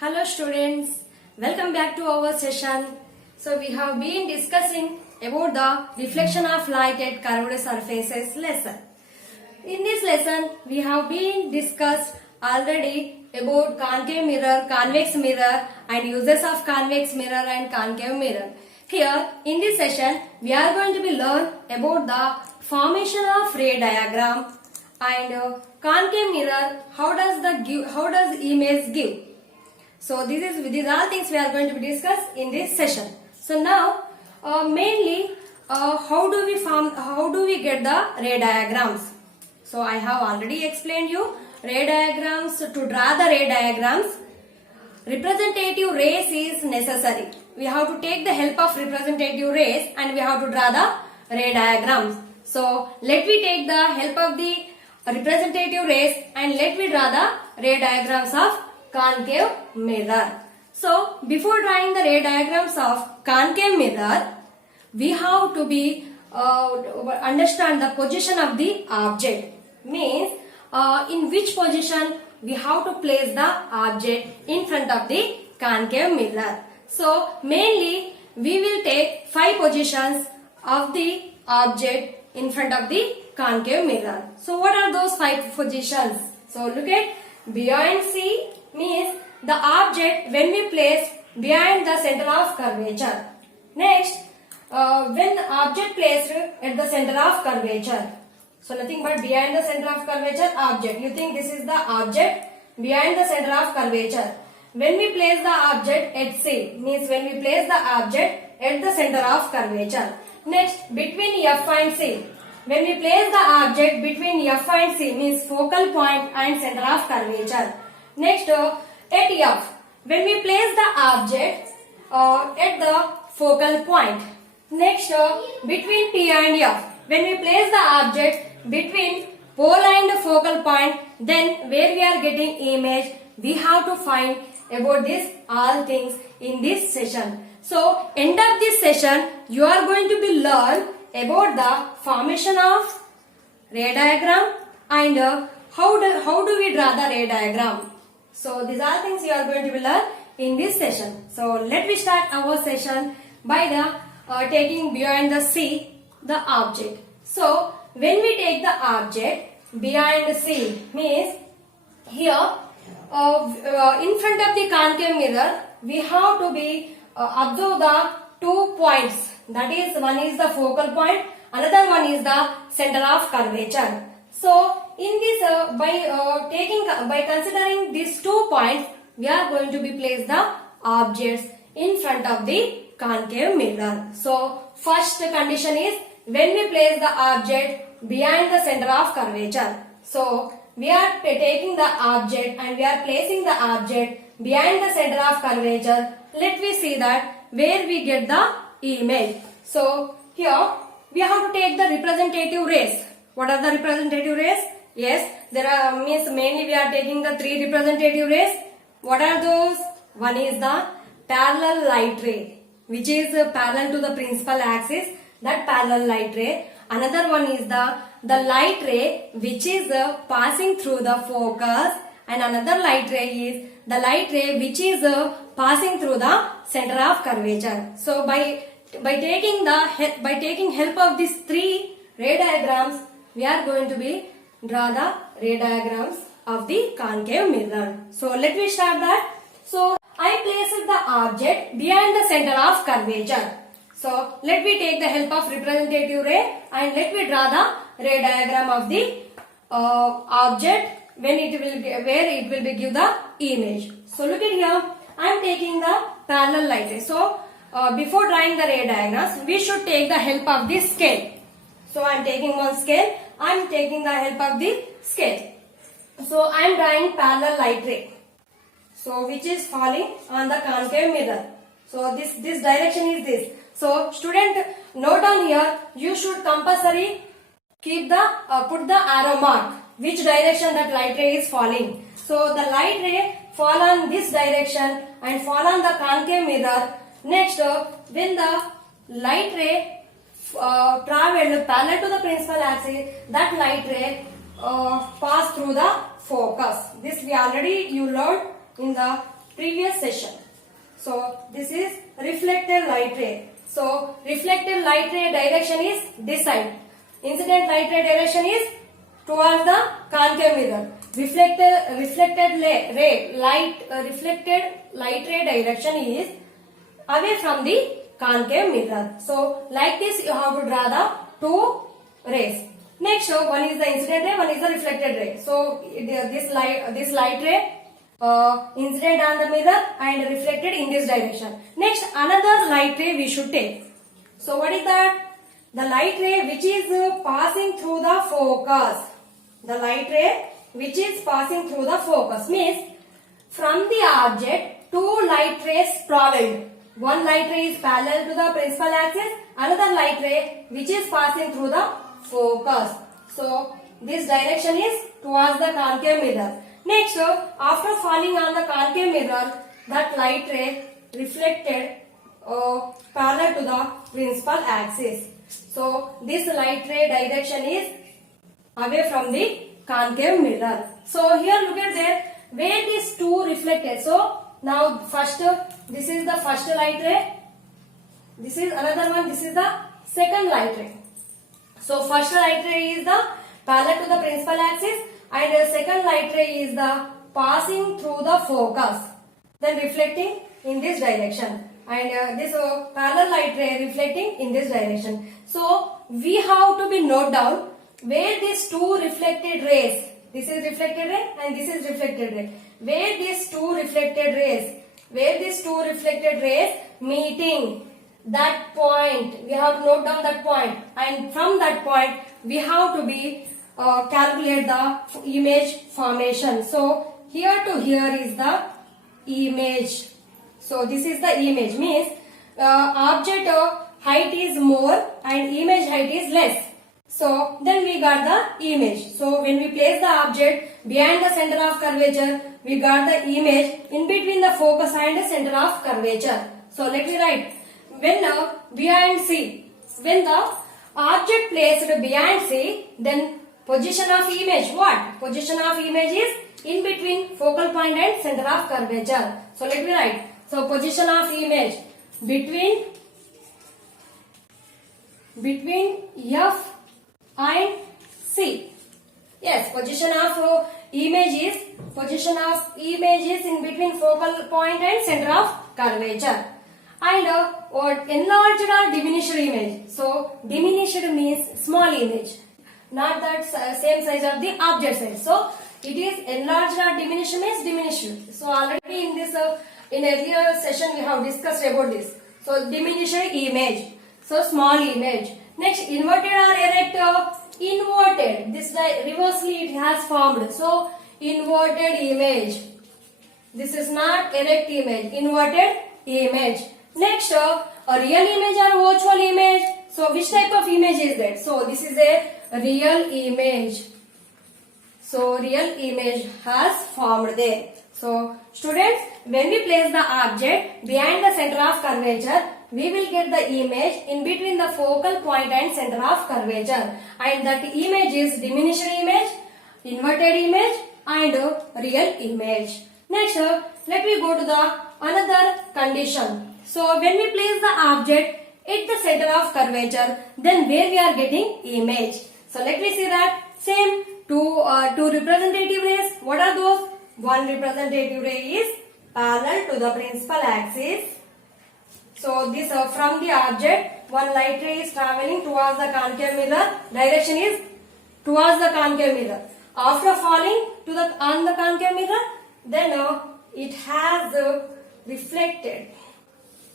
Hello students, welcome back to our session. So we have been discussing about the reflection of light at curved surfaces lesson. In this lesson, we have been discussed already about concave mirror, convex mirror and uses of convex mirror and concave mirror. Here in this session, we are going to be learn about the formation of ray diagram and concave mirror. How does image give? So these are things we are going to be discussed in this session. So now mainly how do we get the ray diagrams? So I have already explained you ray diagrams. To draw the ray diagrams, representative rays is necessary. We have to take the help of representative rays and we have to draw the ray diagrams. So let me take the help of the representative rays and let me draw the ray diagrams of concave mirror. So before drawing the ray diagrams of concave mirror, we have to be understand the position of the object. Means in which position we have to place the object in front of the concave mirror. So mainly we will take 5 positions of the object in front of the concave mirror. So what are those 5 positions? So look at buoyancy means the object when we place behind the center of curvature. Next, when the object placed at the center of curvature. So nothing but behind the center of curvature object. You think this is the object behind the center of curvature. When we place the object at C, means when we place the object at the center of curvature. Next, between F and C. When we place the object between F and C means focal point and center of curvature. Next, at F, when we place the object at the focal point. Next, between P and F, when we place the object between pole and focal point, then where we are getting image, we have to find about this all things in this session. So, end of this session, you are going to be learn about the formation of ray diagram and how do we draw the ray diagram. So these are things you are going to be learn in this session. So let me start our session by the taking behind the C the object. So when we take the object behind C means here in front of the concave mirror we have to be observe the 2 points. That is, one is the focal point, another one is the center of curvature. So in this by considering these 2 points, we are going to be place the objects in front of the concave mirror. So first condition is when we place the object behind the center of curvature. So we are taking the object and we are placing the object behind the center of curvature. Let me see that where we get the image. So here we have to take the representative rays. What are the representative rays? Yes, there are means mainly we are taking the 3 representative rays. What are those? One is the parallel light ray, which is parallel to the principal axis. That parallel light ray. Another one is the light ray, which is passing through the focus, and another light ray is the light ray which is passing through the center of curvature. So by taking help of these 3 ray diagrams, we are going to be draw the ray diagrams of the concave mirror. So let me start that. So I placed the object behind the center of curvature. So let me take the help of representative ray and let me draw the ray diagram of the object when where it will be give the image. So look at here, I am taking the parallel light ray. So before drawing the ray diagrams, we should take the help of the scale. So I am taking one scale. I am taking the help of the scale. So I am drawing parallel light ray. So which is falling on the concave mirror. So this direction is this. So student, note down here. You should compulsory keep the put the arrow mark which direction that light ray is falling. So the light ray fall on this direction and fall on the concave mirror. Next, when the light ray traveled parallel to the principal axis, that light ray pass through the focus. This we already you learned in the previous session. So this is reflected light ray. So reflected light ray direction is this side. Incident light ray direction is towards the concave mirror. Reflected light ray direction is away from the concave mirror. So like this you have to draw the two rays. Next one is the incident ray, one is the reflected ray. So this light ray incident on the mirror and reflected in this direction. Next another light ray we should take. So what is that? The light ray which is passing through the focus. The light ray which is passing through the focus means from the object two light rays traveled. One light ray is parallel to the principal axis, another light ray which is passing through the focus. So this direction is towards the concave mirror. Next, after falling on the concave mirror, that light ray reflected parallel to the principal axis. So this light ray direction is away from the concave mirror. So here look at there where these two reflected. So now first this is the first light ray. This is another one. This is the second light ray. So first light ray is the parallel to the principal axis and the second light ray is the passing through the focus, then reflecting in this direction, and this parallel light ray reflecting in this direction. So we have to be note down where these two reflected rays, this is reflected ray and this is reflected ray, where these two reflected rays meeting, that point we have to note down that point, and from that point we have to be calculate the image formation. So here to here is the image. So this is the image, means object height is more and image height is less. So then we got the image. So when we place the object behind the center of curvature, we got the image in between the focus and the center of curvature. So let me write. When behind C, when the object placed behind C, then position of image, what? Position of image is in between focal point and center of curvature. So let me write. So position of image between F and C. Yes, position of image is in between focal point and center of curvature. And enlarged or diminished image. So diminished means small image, not that same size of the object size. So it is enlarged or diminished means diminished. So already in this in earlier session we have discussed about this. So diminished image, so small image. Next inverted or erect, inverted. This reversely it has formed. So inverted image. This is not erect image, inverted image. Next, a real image or virtual image. So which type of image is that? So this is a real image. So real image has formed there. So students, when we place the object behind the center of curvature, we will get the image in between the focal point and center of curvature, and that image is diminished image, inverted image and real image. Next, let me go to the another condition. So when we place the object at the center of curvature, then where we are getting image. So let me see that. Same two representative rays. What are those? One representative ray is parallel to the principal axis. So this from the object, one light ray is traveling towards the concave mirror. Direction is towards the concave mirror. After falling on the concave mirror, then it has reflected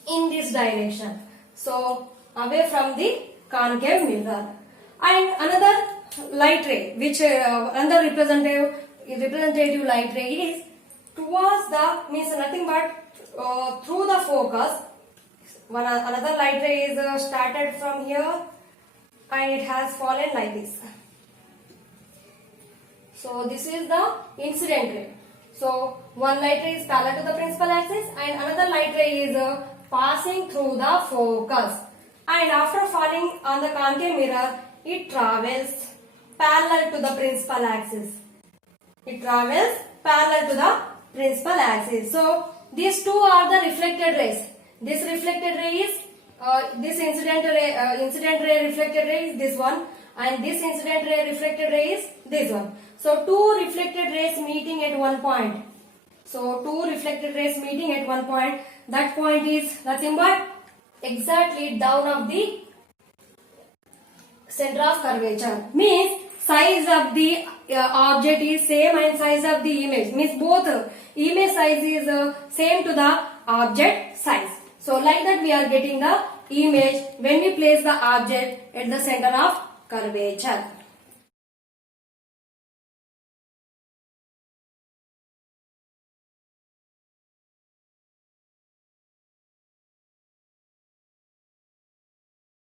in this direction. So away from the concave mirror. And another light ray, which another representative light ray is towards the, means nothing but through the focus. Another light ray is started from here and it has fallen like this. So this is the incident ray. So one light ray is parallel to the principal axis and another light ray is passing through the focus, and after falling on the concave mirror, it travels parallel to the principal axis. It travels parallel to the principal axis. So these two are the reflected rays. This reflected ray is this incident ray reflected ray is this one, and this incident ray reflected ray is this one. So two reflected rays meeting at one point. So two reflected rays meeting at one point. That point is nothing but exactly down of the center of curvature. Means size of the object is same and size of the image. Means both image size is same to the object size. So like that we are getting the image when we place the object at the center of curvature.